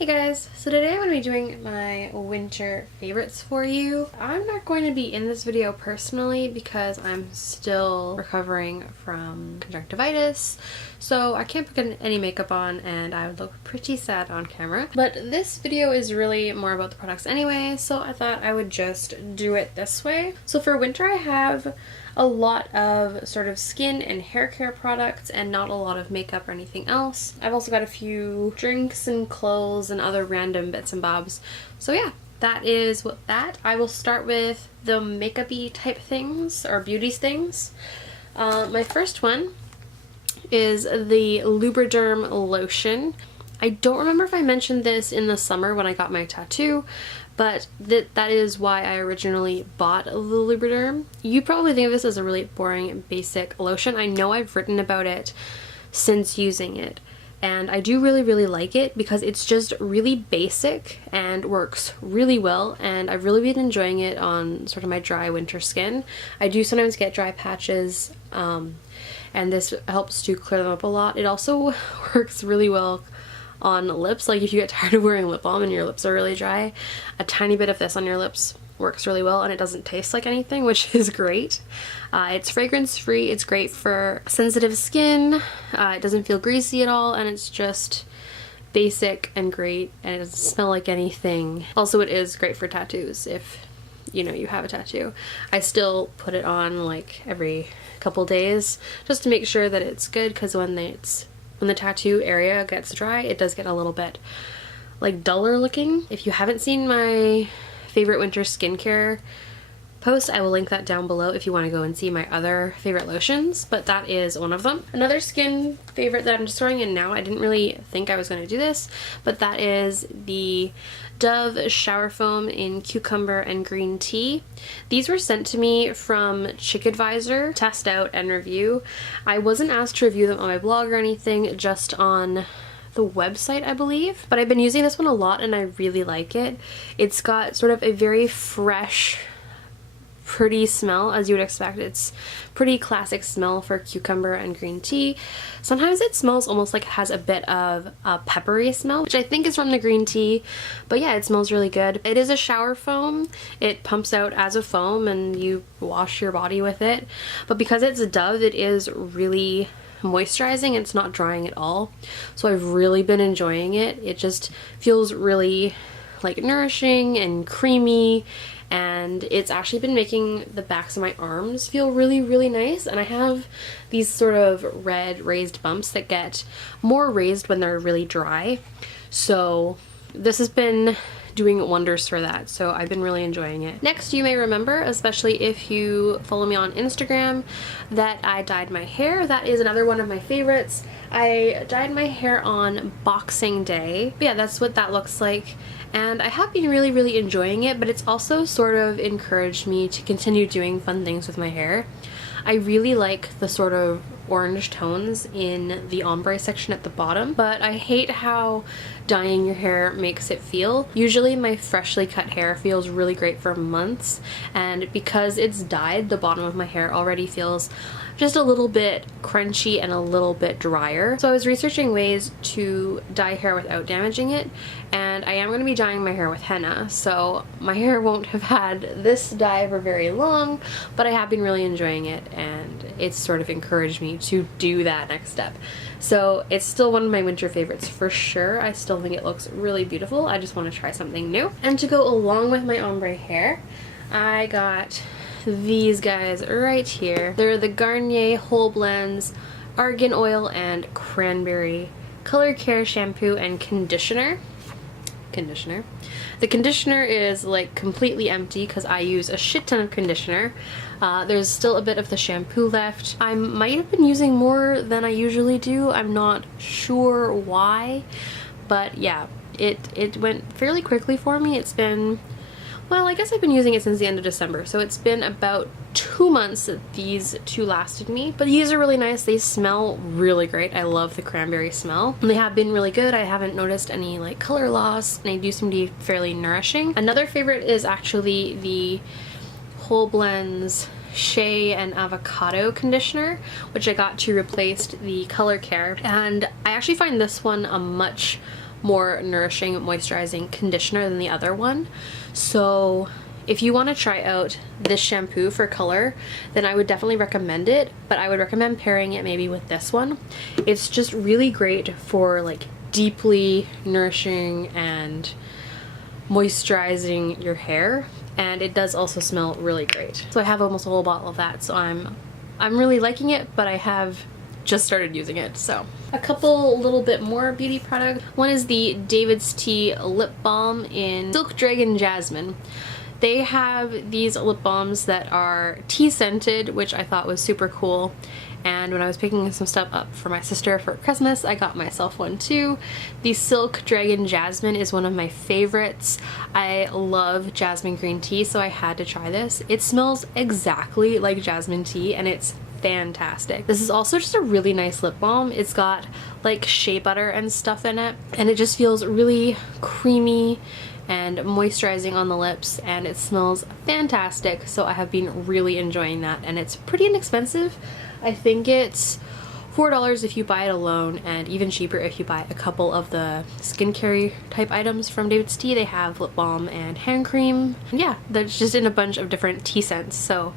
Hey guys, so today I'm going to be doing my winter favorites for you. I'm not going to be in this video personally because I'm still recovering from conjunctivitis, so I can't put any makeup on and I would look pretty sad on camera. But this video is really more about the products anyway, so I thought I would just do it this way. So for winter I have a lot of sort of skin and hair care products and not a lot of makeup or anything else. I've also got a few drinks and clothes and other random bits and bobs. So yeah, that is what that. I will start with the makeup-y type things or beauties things. My first one is the Lubriderm Lotion. I don't remember if I mentioned this in the summer when I got my tattoo, but that is why I originally bought the Lubriderm. You probably think of this as a really boring basic lotion. I know I've written about it since using it, and I do really like it because it's just really basic and works really well, and I've really been enjoying it on sort of my dry winter skin. I do sometimes get dry patches, and this helps to clear them up a lot. It also works really well on lips. Like if you get tired of wearing lip balm and your lips are really dry, a tiny bit of this on your lips works really well, and it doesn't taste like anything, which is great. It's fragrance free, it's great for sensitive skin, it doesn't feel greasy at all, and it's just basic and great, and it doesn't smell like anything. Also, it is great for tattoos if you have a tattoo. I still put it on like every couple days just to make sure that it's good, because when the tattoo area gets dry, it does get a little bit like duller looking. If you haven't seen my favorite winter skincare post, I will link that down below if you want to go and see my other favorite lotions, but that is one of them. Another skin favorite that I'm just throwing in now, I didn't really think I was going to do this, but that is the Dove Shower Foam in Cucumber and Green Tea. These were sent to me from ChickAdvisor, test out and review. I wasn't asked to review them on my blog or anything, just on the website, I believe. But I've been using this one a lot and I really like it. It's got sort of a very fresh, pretty smell, as you would expect. It's pretty classic smell for cucumber and green tea. Sometimes it smells almost like it has a bit of a peppery smell, which I think is from the green tea, but yeah, it smells really good. It is a shower foam. It pumps out as a foam and you wash your body with it, but because it's a Dove, it is really moisturizing and it's not drying at all. So I've really been enjoying it. It just feels really like nourishing and creamy, and it's actually been making the backs of my arms feel really nice. And I have these sort of red raised bumps that get more raised when they're really dry, so this has been doing wonders for that, so I've been really enjoying it. Next, you may remember, especially if you follow me on Instagram, that I dyed my hair. That is another one of my favorites. I dyed my hair on Boxing Day. But yeah, that's what that looks like, and I have been really enjoying it, but it's also sort of encouraged me to continue doing fun things with my hair. I really like the sort of orange tones in the ombre section at the bottom, but I hate how dyeing your hair makes it feel. Usually my freshly cut hair feels really great for months, and because it's dyed, the bottom of my hair already feels just a little bit crunchy and a little bit drier. So I was researching ways to dye hair without damaging it, and I am going to be dyeing my hair with henna, so my hair won't have had this dye for very long, but I have been really enjoying it, and it's sort of encouraged me to do that next step. So it's still one of my winter favorites for sure. I still think it looks really beautiful. I just want to try something new. And to go along with my ombre hair, I got these guys right here. They're the Garnier Whole Blends Argan Oil and Cranberry Color Care Shampoo and Conditioner. The conditioner is like completely empty because I use a shit ton of conditioner. There's still a bit of the shampoo left. I might have been using more than I usually do. I'm not sure why, but yeah, it went fairly quickly for me. It's been, well, I guess I've been using it since the end of December, so it's been about 2 months that these two lasted me. But these are really nice. They smell really great. I love the cranberry smell. And they have been really good. I haven't noticed any like color loss, and they do seem to be fairly nourishing. Another favorite is actually the Whole Blends Shea and Avocado conditioner, which I got to replace the Color Care. And I actually find this one a much more nourishing moisturizing conditioner than the other one. So if you want to try out this shampoo for color, then I would definitely recommend it, but I would recommend pairing it maybe with this one. It's just really great for like deeply nourishing and moisturizing your hair, and it does also smell really great. So I have almost a whole bottle of that, so I'm really liking it, but I have just started using it. So a couple little bit more beauty products. One is the David's Tea lip balm in Silk Dragon Jasmine. They have these lip balms that are tea scented, which I thought was super cool. And when I was picking some stuff up for my sister for Christmas, I got myself one too. The Silk Dragon Jasmine is one of my favorites. I love jasmine green tea, so I had to try this. It smells exactly like jasmine tea, and it's fantastic. This is also just a really nice lip balm. It's got like shea butter and stuff in it, and it just feels really creamy and moisturizing on the lips, and it smells fantastic. So I have been really enjoying that, and it's pretty inexpensive. I think it's $4 if you buy it alone, and even cheaper if you buy a couple of the skincare type items from David's Tea. They have lip balm and hand cream. And yeah, that's just in a bunch of different tea scents. So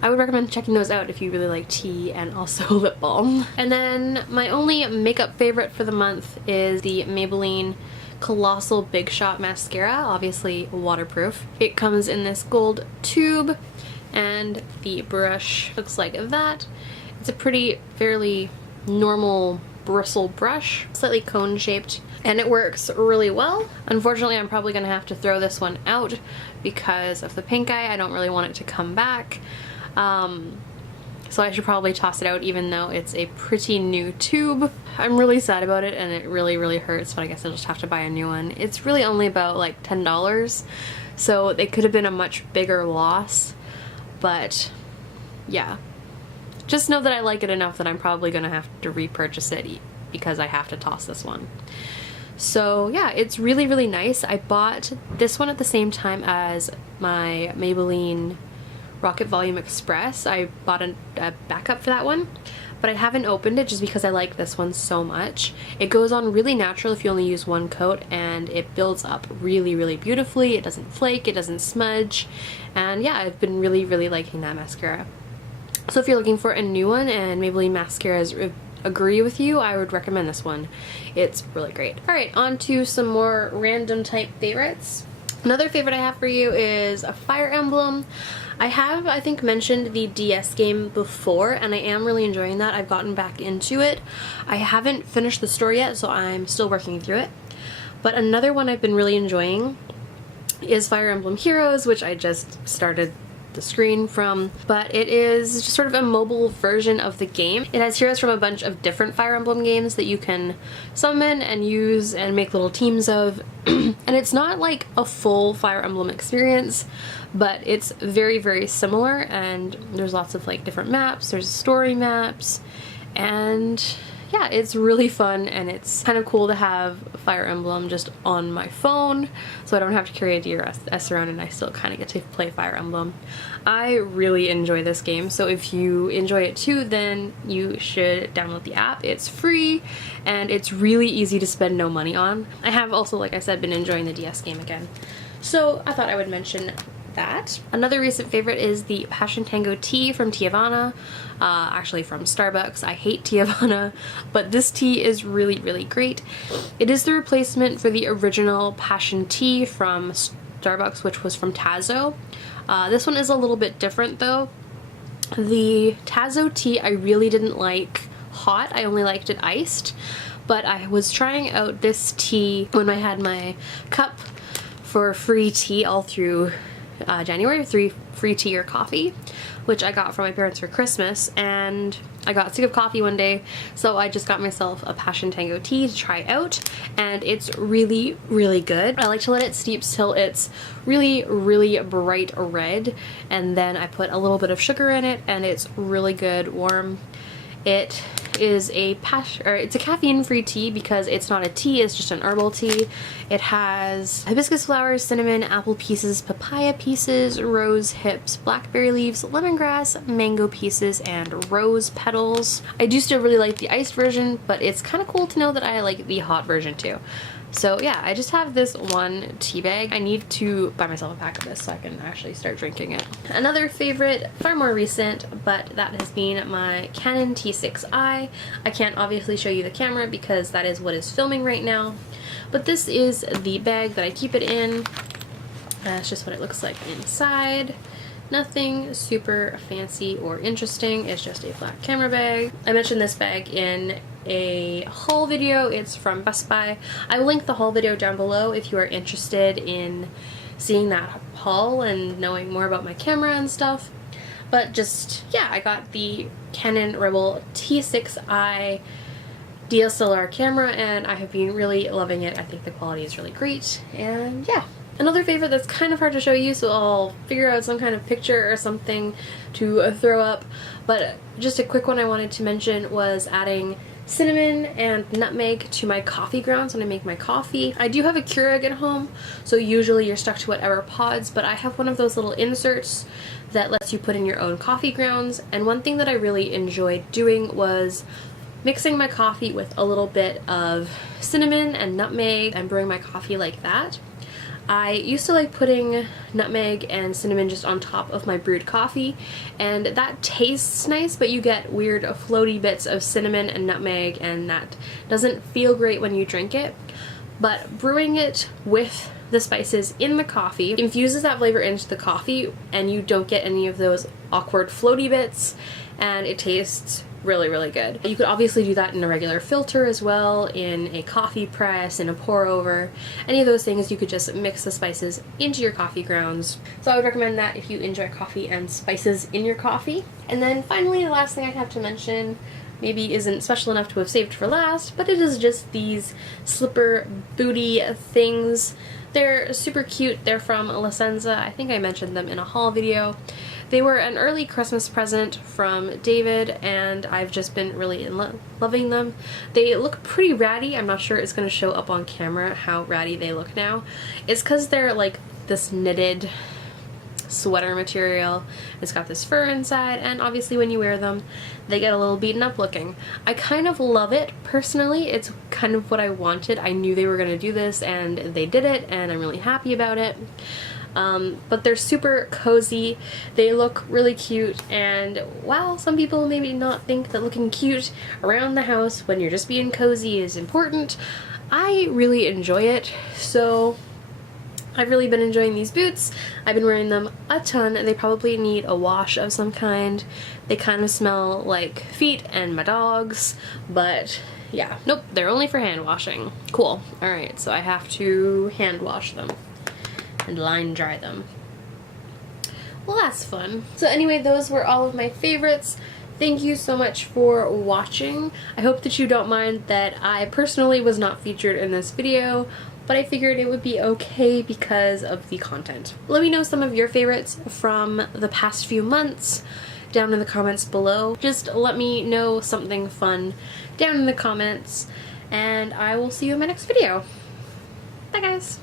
I would recommend checking those out if you really like tea and also lip balm. And then my only makeup favorite for the month is the Maybelline Colossal Big Shot Mascara, obviously waterproof. It comes in this gold tube, and the brush looks like that. It's a pretty fairly normal bristle brush, slightly cone shaped, and it works really well. Unfortunately, I'm probably gonna have to throw this one out because of the pink eye. I don't really want it to come back. So I should probably toss it out, even though it's a pretty new tube. I'm really sad about it, and it really hurts, but I guess I'll just have to buy a new one. It's really only about like $10, so it could have been a much bigger loss, but yeah. Just know that I like it enough that I'm probably gonna have to repurchase it because I have to toss this one. So yeah, it's really nice. I bought this one at the same time as my Maybelline Rocket Volume Express. I bought a backup for that one, but I haven't opened it just because I like this one so much. It goes on really natural if you only use one coat, and it builds up really beautifully. It doesn't flake, it doesn't smudge, and yeah, I've been really liking that mascara. So if you're looking for a new one and Maybelline mascaras agree with you, I would recommend this one. It's really great. Alright, on to some more random type favorites. Another favorite I have for you is a Fire Emblem. I have, I think, mentioned the DS game before, and I am really enjoying that. I've gotten back into it. I haven't finished the story yet, so I'm still working through it. But another one I've been really enjoying is Fire Emblem Heroes, which I just started the screen from, but it is just sort of a mobile version of the game. It has heroes from a bunch of different Fire Emblem games that you can summon and use and make little teams of, and it's not like a full Fire Emblem experience, but it's very similar, and there's lots of like different maps, there's story maps, and yeah, it's really fun, and it's kind of cool to have Fire Emblem just on my phone, so I don't have to carry a DRS around, and I still kind of get to play Fire Emblem. I really enjoy this game, so if you enjoy it too, then you should download the app. It's free, and it's really easy to spend no money on. I have also, like I said, been enjoying the DS game again, so I thought I would mention that. Another recent favorite is the Passion Tango Tea from Teavana, actually from Starbucks. I hate Teavana, but this tea is really great. It is the replacement for the original Passion Tea from Starbucks, which was from Tazo. This one is a little bit different though. The Tazo tea I really didn't like hot, I only liked it iced, but I was trying out this tea when I had my cup for free tea all through January, free tea or coffee, which I got from my parents for Christmas, and I got sick of coffee one day, so I just got myself a Passion Tango tea to try out, and it's really good. I like to let it steep till it's really bright red, and then I put a little bit of sugar in it, and it's really good, warm. It is it's a caffeine-free tea because it's not a tea, it's just an herbal tea. It has hibiscus flowers, cinnamon, apple pieces, papaya pieces, rose hips, blackberry leaves, lemongrass, mango pieces, and rose petals. I do still really like the iced version, but it's kind of cool to know that I like the hot version too. So yeah, I just have this one tea bag. I need to buy myself a pack of this so I can actually start drinking it. Another favorite, far more recent, but that has been my Canon T6i. I can't obviously show you the camera because that is what is filming right now, but this is the bag that I keep it in. That's just what it looks like inside. Nothing super fancy or interesting, it's just a black camera bag. I mentioned this bag in a haul video. It's from Best Buy. I will link the haul video down below if you are interested in seeing that haul and knowing more about my camera and stuff. But just, yeah, I got the Canon Rebel T6i DSLR camera and I have been really loving it. I think the quality is really great, and yeah. Another favorite that's kind of hard to show you, so I'll figure out some kind of picture or something to throw up, but just a quick one I wanted to mention was adding cinnamon and nutmeg to my coffee grounds when I make my coffee. I do have a Keurig at home, so usually you're stuck to whatever pods, but I have one of those little inserts that lets you put in your own coffee grounds, and one thing that I really enjoyed doing was mixing my coffee with a little bit of cinnamon and nutmeg and brewing my coffee like that. I used to like putting nutmeg and cinnamon just on top of my brewed coffee, and that tastes nice, but you get weird floaty bits of cinnamon and nutmeg, and that doesn't feel great when you drink it. But brewing it with the spices in the coffee infuses that flavor into the coffee, and you don't get any of those awkward floaty bits, and it tastes really, really good. You could obviously do that in a regular filter as well, in a coffee press, in a pour over, any of those things. You could just mix the spices into your coffee grounds. So I would recommend that if you enjoy coffee and spices in your coffee. And then finally, the last thing I'd have to mention maybe isn't special enough to have saved for last, but it is just these slipper booty things. They're super cute. They're from Senza. I think I mentioned them in a haul video. They were an early Christmas present from David, and I've just been really loving them. They look pretty ratty. I'm not sure it's going to show up on camera how ratty they look now. It's because they're like this knitted sweater material. It's got this fur inside, and obviously when you wear them, they get a little beaten up looking. I kind of love it personally. It's kind of what I wanted. I knew they were going to do this, and they did it, and I'm really happy about it. But they're super cozy, they look really cute, and while some people maybe not think that looking cute around the house when you're just being cozy is important, I really enjoy it. So I've really been enjoying these boots. I've been wearing them a ton. They probably need a wash of some kind. They kind of smell like feet and my dog's, but yeah, nope, they're only for hand washing. Cool. Alright, so I have to hand wash them and line dry them. Well, that's fun. So anyway, those were all of my favorites. Thank you so much for watching. I hope that you don't mind that I personally was not featured in this video, but I figured it would be okay because of the content. Let me know some of your favorites from the past few months down in the comments below. Just let me know something fun down in the comments, and I will see you in my next video. Bye guys!